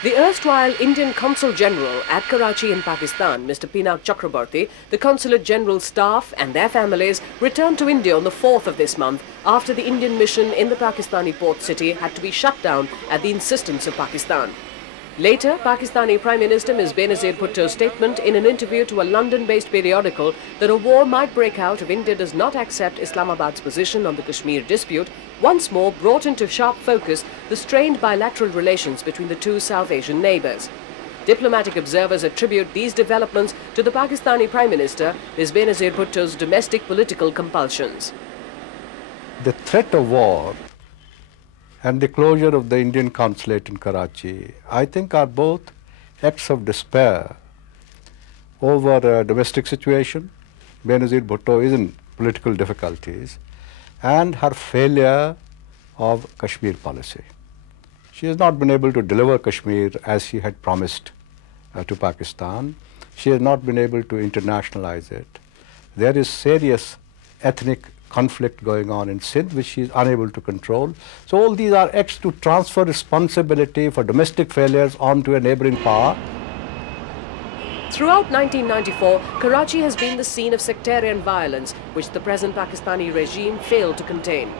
The erstwhile Indian Consul General at Karachi in Pakistan, Mr. Nath Chakraborty, the Consulate General's staff and their families returned to India on the 4th of this month after the Indian mission in the Pakistani port city had to be shut down at the insistence of Pakistan. Later, Pakistani Prime Minister Ms. Benazir Bhutto's statement in an interview to a London-based periodical that a war might break out if India does not accept Islamabad's position on the Kashmir dispute once more brought into sharp focus the strained bilateral relations between the two South Asian neighbours. Diplomatic observers attribute these developments to the Pakistani Prime Minister Ms. Benazir Bhutto's domestic political compulsions. The threat of war and the closure of the Indian consulate in Karachi, I think, are both acts of despair over a domestic situation. Benazir Bhutto is in political difficulties, and her failure of Kashmir policy. She has not been able to deliver Kashmir as she had promised to Pakistan. She has not been able to internationalize it. There is serious ethnic conflict going on in Sindh, which she is unable to control. So all these are acts to transfer responsibility for domestic failures onto a neighboring power. Throughout 1994, Karachi has been the scene of sectarian violence, which the present Pakistani regime failed to contain.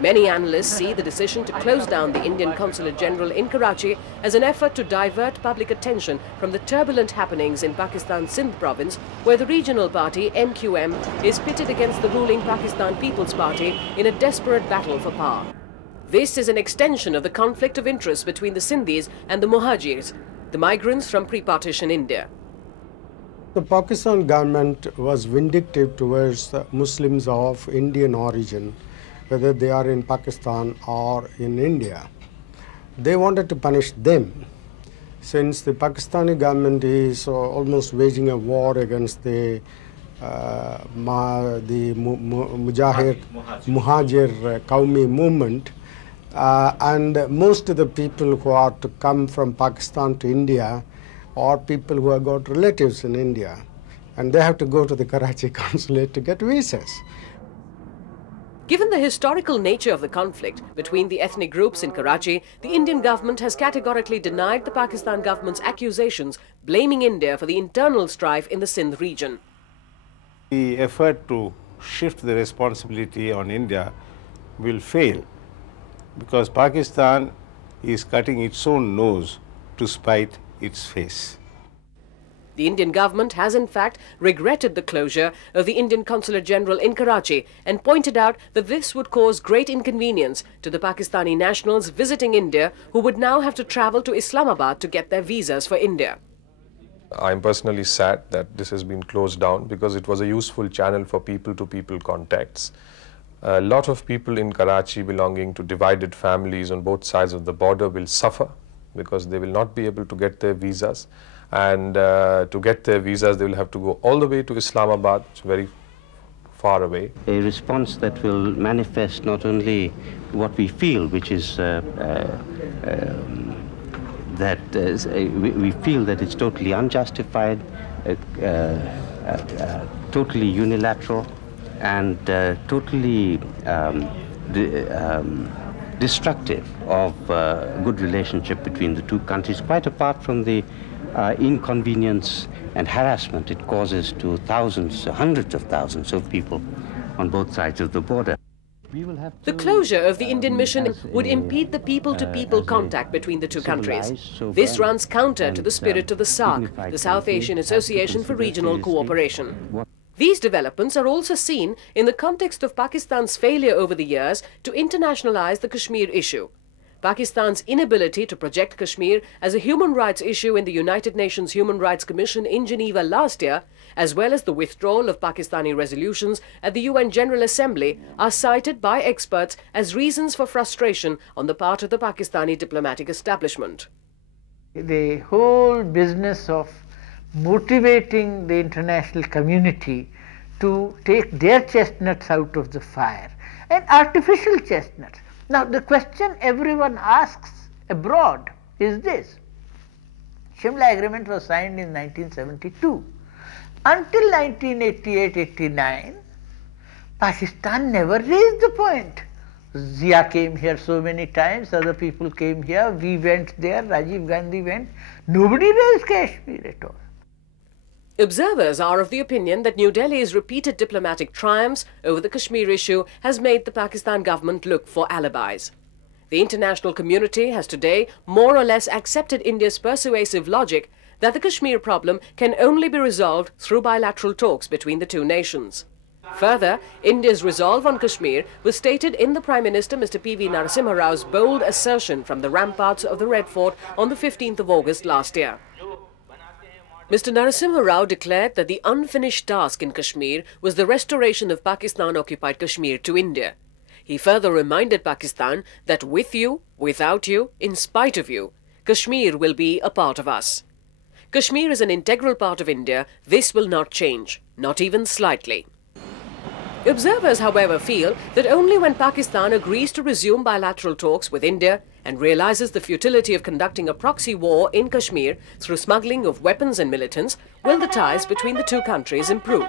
Many analysts see the decision to close down the Indian Consulate General in Karachi as an effort to divert public attention from the turbulent happenings in Pakistan Sindh province, where the regional party MQM is pitted against the ruling Pakistan People's Party in a desperate battle for power. This is an extension of the conflict of interest between the Sindhis and the Muhajirs, the migrants from pre-partition India. The Pakistan government was vindictive towards the Muslims of Indian origin, whether they are in Pakistan or in India. They wanted to punish them, since the Pakistani government is almost waging a war against the Muhajir Qaumi movement, and most of the people who are to come from Pakistan to India are people who have got relatives in India, and they have to go to the Karachi consulate to get visas. Given the historical nature of the conflict between the ethnic groups in Karachi, the Indian government has categorically denied the Pakistan government's accusations, blaming India for the internal strife in the Sindh region. The effort to shift the responsibility on India will fail, because Pakistan is cutting its own nose to spite its face. The Indian government has in fact regretted the closure of the Indian Consulate General in Karachi and pointed out that this would cause great inconvenience to the Pakistani nationals visiting India, who would now have to travel to Islamabad to get their visas for India. I'm personally sad that this has been closed down, because it was a useful channel for people-to-people contacts. A lot of people in Karachi belonging to divided families on both sides of the border will suffer, because they will not be able to get their visas. And to get their visas, they will have to go all the way to Islamabad, which is very far away. A response that will manifest not only what we feel, which is we feel that it's totally unjustified, totally unilateral, and totally destructive of good relationship between the two countries, quite apart from the inconvenience and harassment it causes to thousands, hundreds of thousands of people on both sides of the border. The closure of the Indian mission would impede the people-to-people contact between the two countries. This runs counter to the spirit of the SAARC, the South Asian Association for Regional Cooperation. These developments are also seen in the context of Pakistan's failure over the years to internationalize the Kashmir issue. Pakistan's inability to project Kashmir as a human rights issue in the United Nations Human Rights Commission in Geneva last year, as well as the withdrawal of Pakistani resolutions at the UN General Assembly, are cited by experts as reasons for frustration on the part of the Pakistani diplomatic establishment. The whole business of motivating the international community to take their chestnuts out of the fire, an artificial chestnut. Now, the question everyone asks abroad is this: Shimla Agreement was signed in 1972. Until 1988-89, Pakistan never raised the point Zia came here so many times, other people came here, we went there, Rajiv Gandhi went. Nobody raised Kashmir at all. Observers are of the opinion that New Delhi's repeated diplomatic triumphs over the Kashmir issue has made the Pakistan government look for alibis. The international community has today more or less accepted India's persuasive logic that the Kashmir problem can only be resolved through bilateral talks between the two nations. Further, India's resolve on Kashmir was stated in the Prime Minister Mr. P.V. Narasimha Rao's bold assertion from the ramparts of the Red Fort on the 15th of August last year. Mr. Narasimha Rao declared that the unfinished task in Kashmir was the restoration of Pakistan-occupied Kashmir to India. He further reminded Pakistan that with you, without you, in spite of you, Kashmir will be a part of us. Kashmir is an integral part of India. This will not change, not even slightly. Observers, however, feel that only when Pakistan agrees to resume bilateral talks with India and realizes the futility of conducting a proxy war in Kashmir through smuggling of weapons and militants will the ties between the two countries improve.